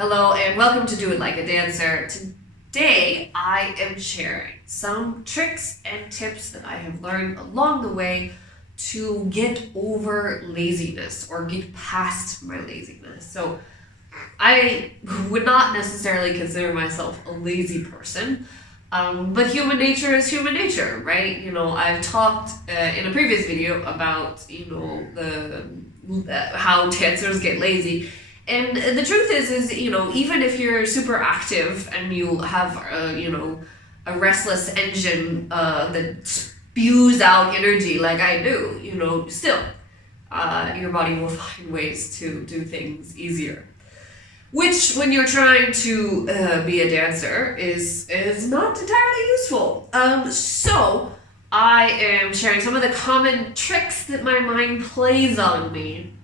Hello and welcome to Do It Like a Dancer. Today I am sharing some tricks and tips that I have learned along the way to get over laziness or get past my laziness. So I would not necessarily consider myself a lazy person, but human nature is human nature, right? I've talked in a previous video about, how dancers get lazy. And the truth is, even if you're super active and you have, a restless engine that spews out energy like I do, still, your body will find ways to do things easier. Which, when you're trying to be a dancer, is not entirely useful. So, I am sharing some of the common tricks that my mind plays on me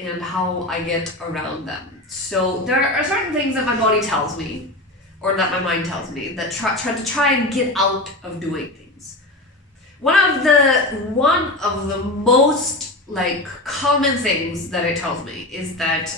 and how I get around them. So there are certain things that my body tells me, or that my mind tells me, that try and get out of doing things. One of the most common things that it tells me is that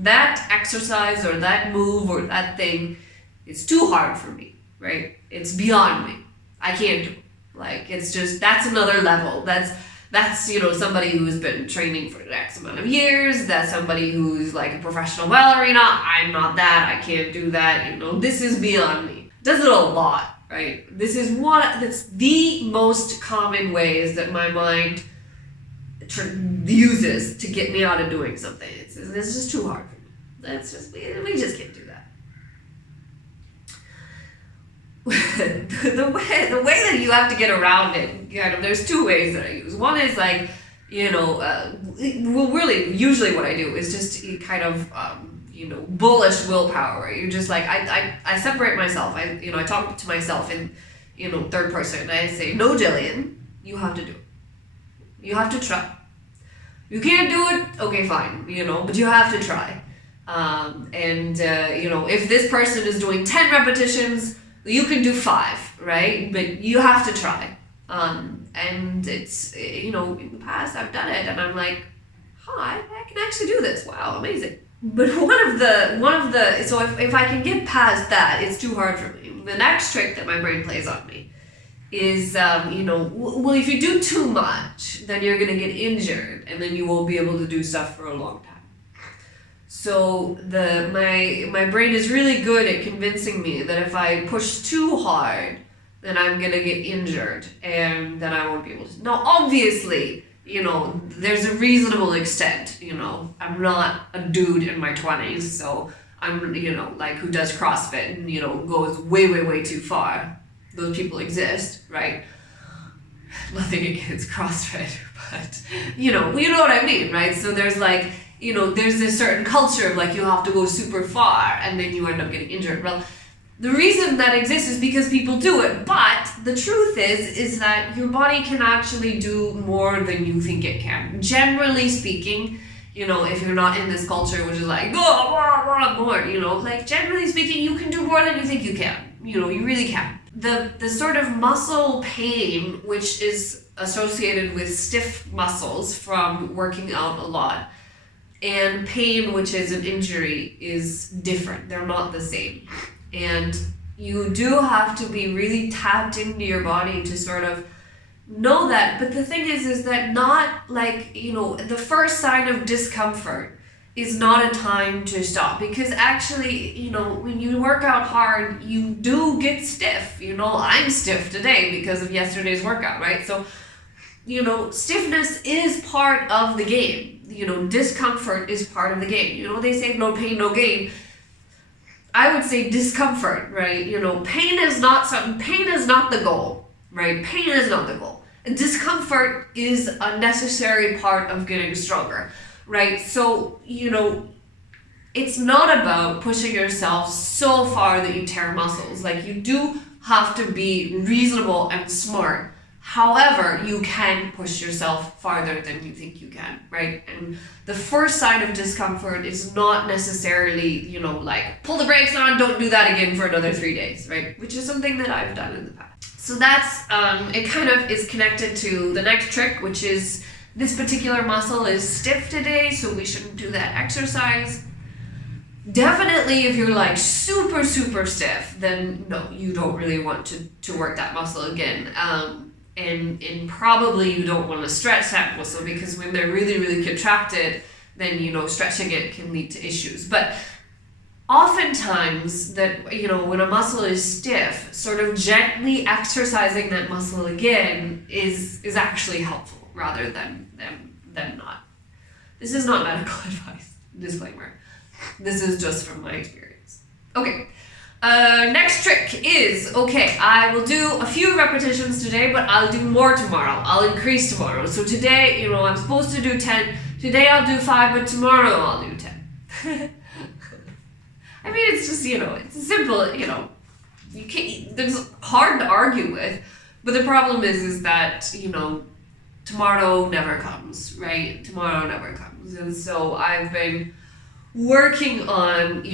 that exercise or that move or that thing is too hard for me, right? It's beyond me. I can't do it. It's just, that's another level. That's somebody who's been training for X amount of years. That's somebody who's a professional ballerina. I'm not that. I can't do that. This is beyond me. Does it a lot, right? That's the most common ways that my mind uses to get me out of doing something. It's just too hard for me. We just can't do that. the way that you have to get around it, there's two ways that I use. One is usually what I do is just bullish willpower. Where you're just I separate myself. I talk to myself in third person. I say, no, Gillian, you have to do it. You have to try. You can't do it, okay, fine, but you have to try. If this person is doing 10 repetitions, you can do 5, right? But you have to try. And it's, in the past I've done it and I'm like, I can actually do this. Wow, amazing. But so if I can get past that, it's too hard for me. The next trick that my brain plays on me is, if you do too much, then you're going to get injured and then you won't be able to do stuff for a long time. So my brain is really good at convincing me that if I push too hard, then I'm gonna get injured and then I won't be able to. Now, obviously, there's a reasonable extent. I'm not a dude in my 20s, so I'm who does CrossFit and goes way, way, way too far. Those people exist, right? Nothing against CrossFit, but you know what I mean, right? So there's there's this certain culture of you have to go super far and then you end up getting injured. Well, the reason that exists is because people do it, but the truth is that your body can actually do more than you think it can. Generally speaking, if you're not in this culture which is more, generally speaking, you can do more than you think you can. You really can. The sort of muscle pain, which is associated with stiff muscles from working out a lot, and pain, which is an injury, is different. They're not the same. And you do have to be really tapped into your body to sort of know that. But the thing is that not the first sign of discomfort is not a time to stop. Because actually, when you work out hard, you do get stiff. I'm stiff today because of yesterday's workout, right? So, stiffness is part of the game. Discomfort is part of the game. They say no pain, no gain. I would say discomfort, right? Pain is not the goal, right? Pain is not the goal. Discomfort is a necessary part of getting stronger, right? So, it's not about pushing yourself so far that you tear muscles. You do have to be reasonable and smart. However, you can push yourself farther than you think you can, right? And the first sign of discomfort is not necessarily, pull the brakes on, don't do that again for another 3 days, right? Which is something that I've done in the past. So that's, it kind of is connected to the next trick, which is this particular muscle is stiff today, so we shouldn't do that exercise. Definitely if you're like super, super stiff, then no, you don't really want to work that muscle again. And probably you don't want to stretch that muscle, because when they're really, really contracted, then, stretching it can lead to issues. But oftentimes that, when a muscle is stiff, sort of gently exercising that muscle again is actually helpful rather than not. This is not medical advice, disclaimer. This is just from my experience. Okay, next trick is, I will do a few repetitions today, but I'll do more tomorrow. I'll increase tomorrow. So today, I'm supposed to do 10. Today I'll do 5, but tomorrow I'll do 10. I mean, it's just, it's simple, you can't, it's hard to argue with, but the problem is that, tomorrow never comes, right? Tomorrow never comes. And so I've been working on,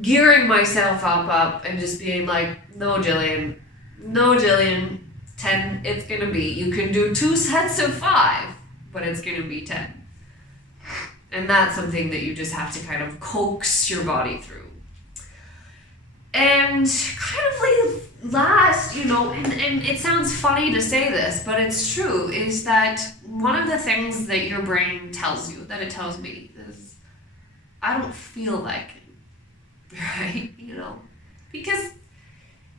gearing myself up and just being like, no, Gillian, 10, it's gonna be, you can do 2 sets of 5, but it's gonna be 10. And that's something that you just have to kind of coax your body through. And kind of like last, and it sounds funny to say this, but it's true, is that one of the things that your brain tells you, that it tells me, is I don't feel like it, right? Because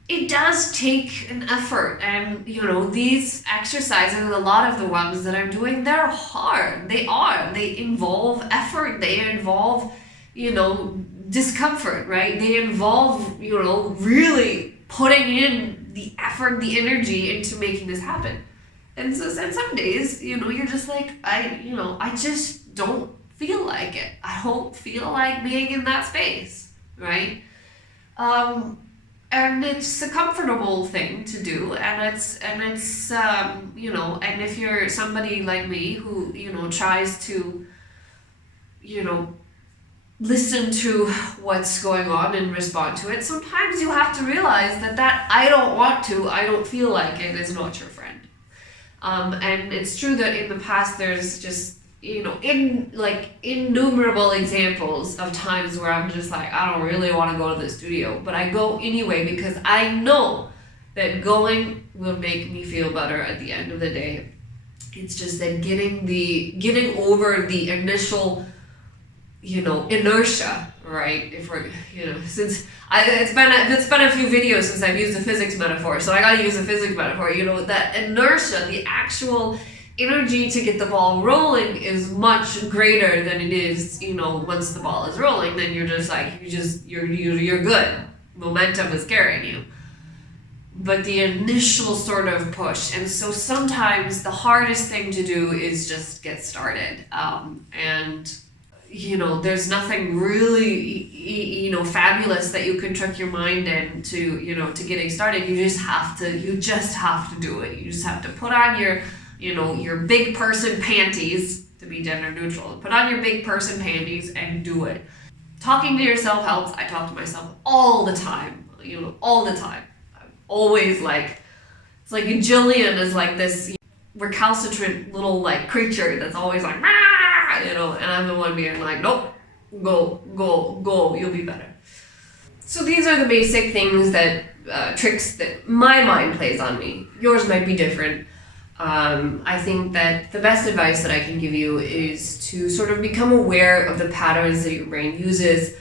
it does take an effort, and these exercises, a lot of the ones that I'm doing, they're hard. They involve effort, they involve discomfort, right? They involve really putting in the effort, the energy into making this happen. And so some days you're just like, I just don't feel like it. I don't feel like being in that space, right? And it's a comfortable thing to do, and it's and if you're somebody like me who tries to listen to what's going on and respond to it, sometimes you have to realize that I don't feel like it is not your friend. And it's true that in the past there's just innumerable examples of times where I'm just like, I don't really want to go to the studio, but I go anyway because I know that going will make me feel better at the end of the day. It's just that getting over the initial, inertia, right? If we're, since it's been a few videos since I've used a physics metaphor, so I gotta use a physics metaphor. That inertia, the actual energy to get the ball rolling is much greater than it is, once the ball is rolling. Then you're just like, you're good. Momentum is carrying you. But the initial sort of push, and so sometimes the hardest thing to do is just get started. And there's nothing really, fabulous that you can trick your mind into, to getting started. You just have to do it. You just have to put on your big person panties, to be gender neutral. Put on your big person panties and do it. Talking to yourself helps. I talk to myself all the time, all the time. I'm always like, it's like Gillian is like this recalcitrant little creature that's always like, and I'm the one being like, nope, go, you'll be better. So these are the basic things tricks that my mind plays on me. Yours might be different. I think that the best advice that I can give you is to sort of become aware of the patterns that your brain uses,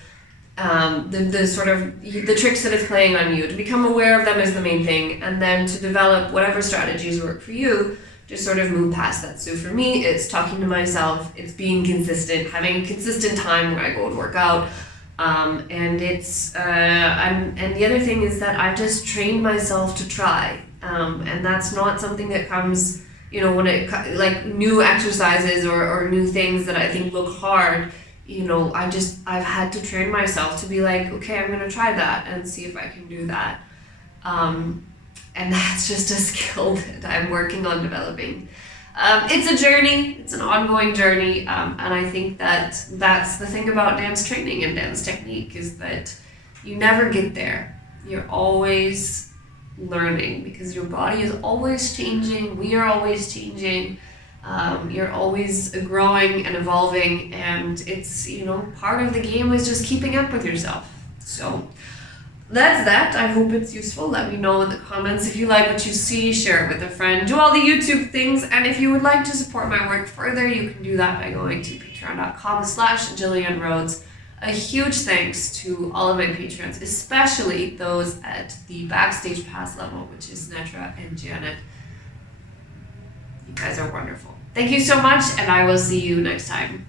the tricks that it's playing on you. To become aware of them is the main thing, and then to develop whatever strategies work for you to sort of move past that. So for me, it's talking to myself, it's being consistent, having a consistent time where I go and work out, and it's and the other thing is that I've just trained myself to try. And that's not something that comes, when it new exercises or new things that I think look hard. I've had to train myself to be like, okay, I'm gonna try that and see if I can do that. And that's just a skill that I'm working on developing. It's a journey. It's an ongoing journey, and I think that's the thing about dance training and dance technique, is that you never get there. You're always learning, because your body is always changing. We are always changing, You're always growing and evolving, and it's, part of the game is just keeping up with yourself. So that's that. I hope it's useful. Let me know in the comments if you like what you see. Share it with a friend. Do all the YouTube things. And if you would like to support my work further, you can do that by going to patreon.com/Gillian Rhodes. A huge thanks to all of my patrons, especially those at the Backstage Pass level, which is Netra and Janet. You guys are wonderful. Thank you so much, and I will see you next time.